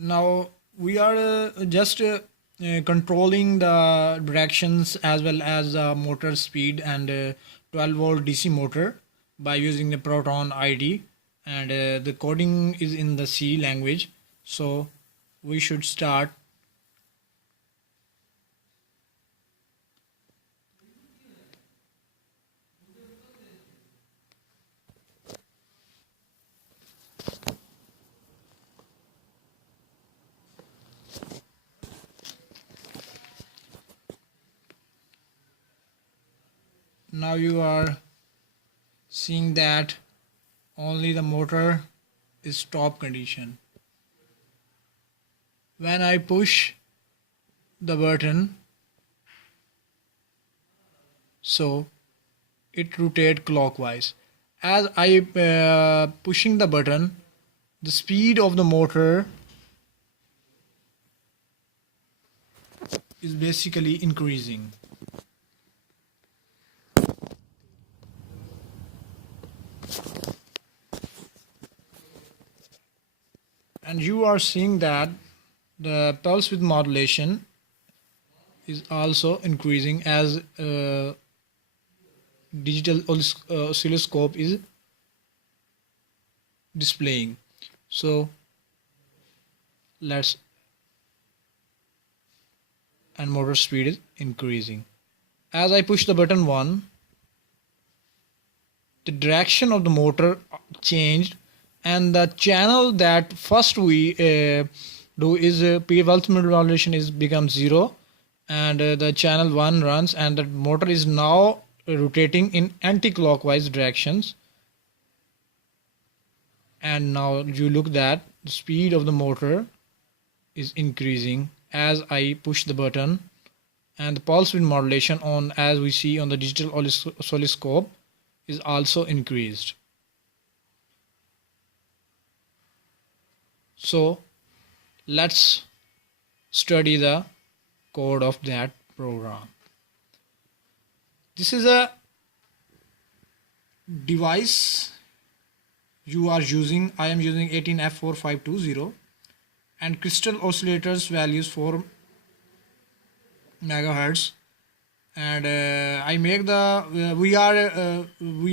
Now we are just controlling the directions as well as the motor speed and 12-volt DC motor by using the proton ID, and the coding is in the C language. So we should start. Now you are seeing that only the motor is stop condition. When I push the button, so it rotate clockwise. As I pushing the button, the speed of the motor is basically increasing. And you are seeing that the pulse width modulation is also increasing as digital oscilloscope is displaying. So let's, and motor speed is increasing. As I push the button 1, the direction of the motor changed, and the channel that first we do is pulse modulation is become 0, and the channel 1 runs, and the motor is now rotating in anti-clockwise directions. And now you look that the speed of the motor is increasing as I push the button, and the pulse width modulation on, as we see on the digital oscilloscope, is also increased. So let's study the code of that program. This is a device you are using. I am using 18F4520, and crystal oscillators values 4 megahertz, and I make the we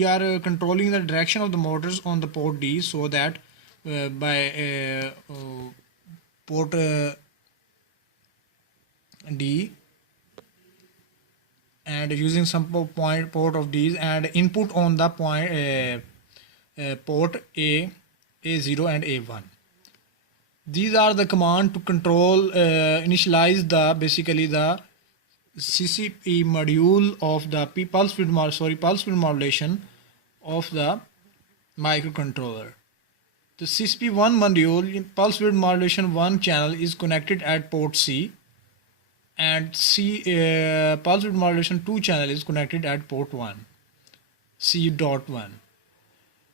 are controlling the direction of the motors on the port D, so that by port D, and using some port of D's and input on the port A0 and A1. These are the command to control initialize the basically the CCP module of the pulse width modulation of the microcontroller. The CCP1 module pulse width modulation 1 channel is connected at port C, and pulse width modulation 2 channel is connected at port 1, C.1.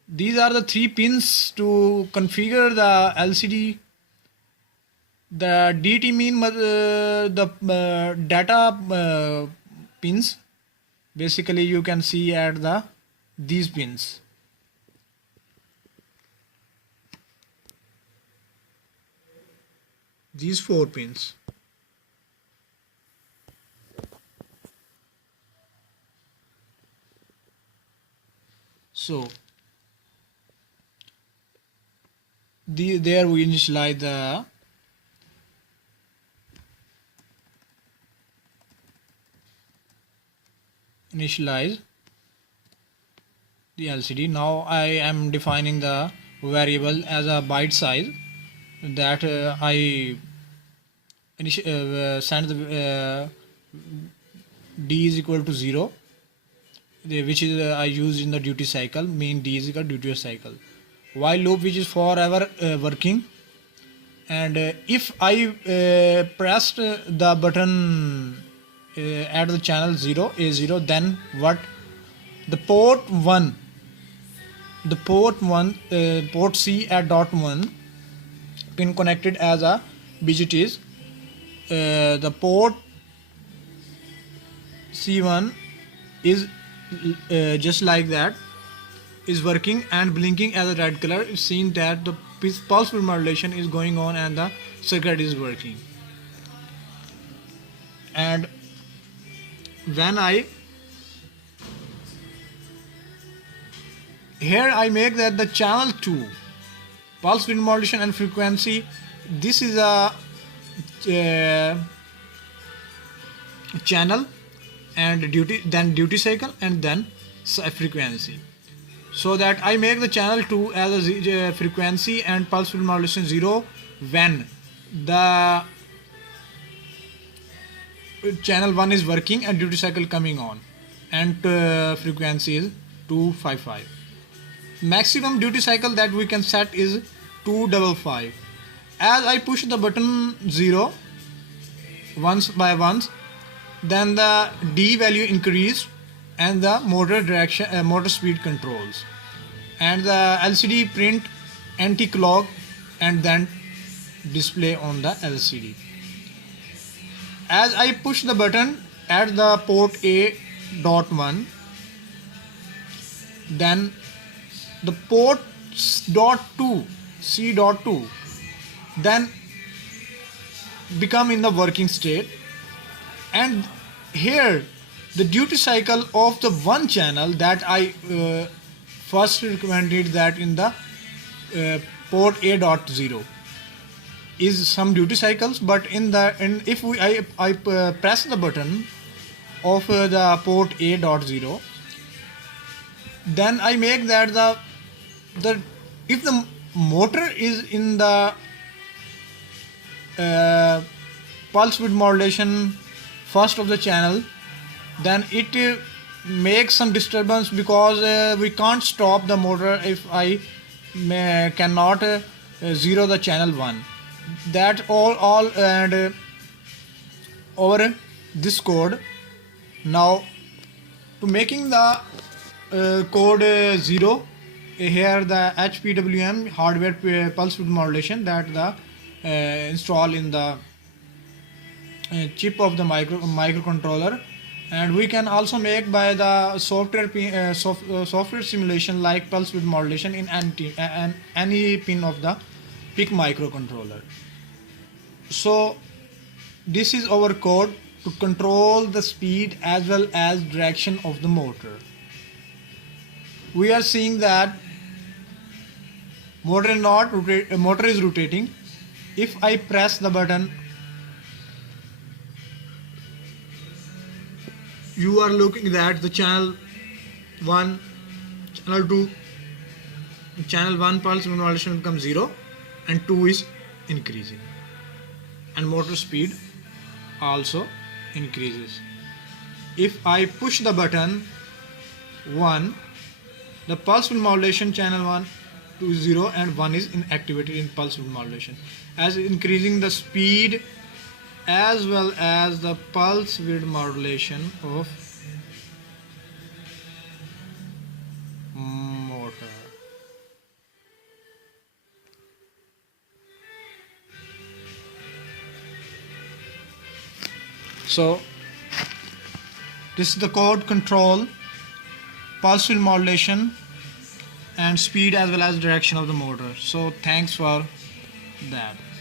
These are the 3 pins to configure the LCD. The DT mean the data pins. Basically you can see at these pins. These 4 pins. So there we initialize the LCD. Now I am defining the variable as a byte size, that I send the D is equal to 0, which is I used in the duty cycle, mean D is equal to duty cycle. While loop, which is forever working, and if I pressed the button at the channel 0 A0, then what? The port 1, port C at dot 1 pin connected as a BGT, the port C1 is just like that, is working and blinking as a red color. It's seen that the pulse width modulation is going on and the circuit is working. And when I make that the channel 2 pulse width modulation and frequency, this is a channel and duty cycle and then frequency. So that I make the channel 2 as a frequency and pulse width modulation 0 when the channel 1 is working and duty cycle coming on, and frequency is 255. Maximum duty cycle that we can set is 255. As I push the button 0 once by once, then the D value increased and the motor speed controls, and the LCD print anti-clock and then display on the LCD. As I push the button at the port A.1, then the port C.2 then become in the working state, and here the duty cycle of the one channel that I first recommended that in the port A.0 is some duty cycles, but if I press the button of the port A.0, then I make that if the motor is in the pulse width modulation first of the channel, then it makes some disturbance because we can't stop the motor if I cannot zero the channel 1. That all and over this code. Now to making the code 0, here the HPWM hardware pulse width modulation that the install in the chip of the microcontroller, and we can also make by the software simulation like pulse width modulation in any pin of the PIC microcontroller. So this is our code to control the speed as well as direction of the motor. We are seeing that motor is rotating. If I press the button, you are looking that the channel 1, channel 2, channel 1 pulse width modulation becomes 0 and 2 is increasing, and motor speed also increases. If I push the button 1, the pulse width modulation channel 1 to 0 and 1 is inactivated in pulse width modulation, as increasing the speed as well as the pulse width modulation of motor. So this is the code control pulse width modulation and speed as well as direction of the motor. So thanks for that.